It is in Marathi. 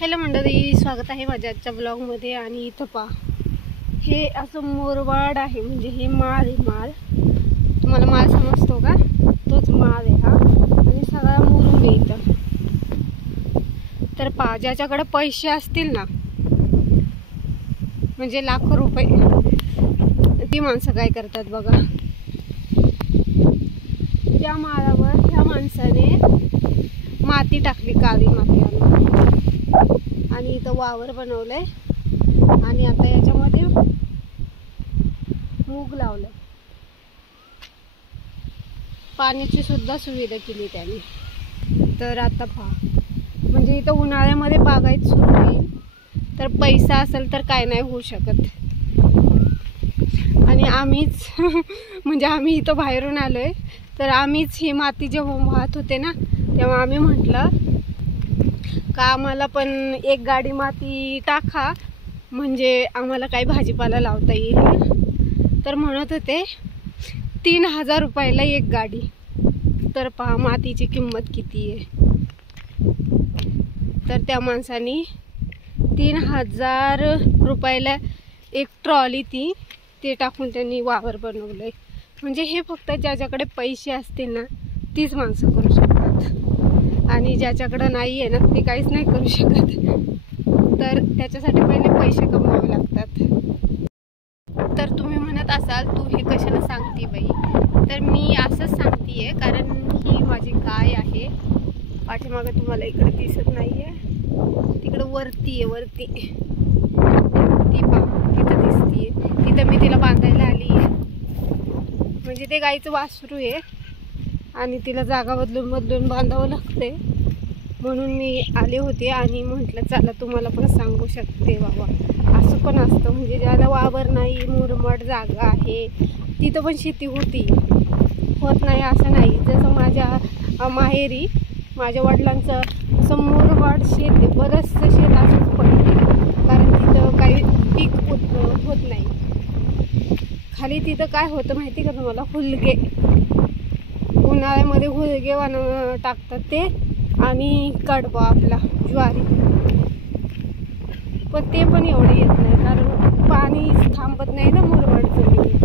हॅलो मंडळी, स्वागत आहे माझ्या आजच्या ब्लॉगमध्ये। आणि इथं पहा, हे असं मोरवाड आहे, म्हणजे हे माळ आहे। माळ तुम्हाला माळ समजतो का? तोच माळ आहे हा, आणि सगळा मुरुंब आहे इथं। तर पहा, ज्याच्याकडे पैसे असतील ना, म्हणजे लाखो रुपये, ती माणसं काय करतात बघा। त्या माळावर ह्या माणसाने माती टाकली, काळी माती आणि इथं वावर बनवलंय आणि आता याच्यामध्ये मूग लावलंय। पाण्याची सुद्धा सुविधा केली त्याने। तर आता पहा, म्हणजे इथं उन्हाळ्यामध्ये बागायत सुरू होईल, तर पैसा असेल तर काय नाही होऊ शकत। आणि आम्हीच म्हणजे आम्ही इथं बाहेरून आलोय, तर आम्हीच ही माती जेव्हा वाहत होते ना, तेव्हा आम्ही म्हटलं का आम्हाला पण एक गाडी माती टाका, म्हणजे आम्हाला काही भाजीपाला लावता येईल। तर म्हणत होते 3000 रुपयाला एक गाडी। तर पहा मातीची किंमत किती आहे। तर त्या माणसानी 3000 रुपयाला एक ट्रॉली ते टाकून त्यांनी वावर बनवलंय। म्हणजे हे फक्त ज्याच्याकडे पैसे असतील ना, तीच माणसं करू शकतात, आणि ज्याच्याकडे नाही आहे ना, ते काहीच नाही करू शकत। तर त्याच्यासाठी पहिले पैसे कमवावे लागतात। तर तुम्ही म्हणत असाल, तू हे कशाला सांगते बाई? तर मी असंच सांगतेय, कारण ही माझी गाय आहे। पाठीमागं तुम्हाला इकडे दिसत नाहीये, तिकडे वरती आहे, वरती ती पहा, तिथं दिसतीये। तिथं मी तिला बांधायला आली आहे, म्हणजे ते गाईचं वासरू आहे आणि तिला जागा बदलून बदलून बांधावं लागते, म्हणून मी आले होते। आणि म्हटलं चला तुम्हाला पण सांगू शकते बाबा, असं पण असतं, म्हणजे ज्याला वावर नाही, मुरमाड जागा आहे, तिथं पण शेती होत नाही असं नाही। जसं माझ्या माहेरी माझ्या वडिलांचं असं मुरमाड शेत आहे, बरंचसं शेत असंच पडते, कारण तिथं काही पीक होत नाही। खाली तिथं काय होतं माहिती का तुम्हाला? हुलगे, उन्हाळ्यामध्ये हुलगे टाकतात ते, आणि कडबा आपला ज्वारी, पण ते पण एवढे येत नाही, कारण पाणी थांबत नाही ना मुरमाड जमिनीत।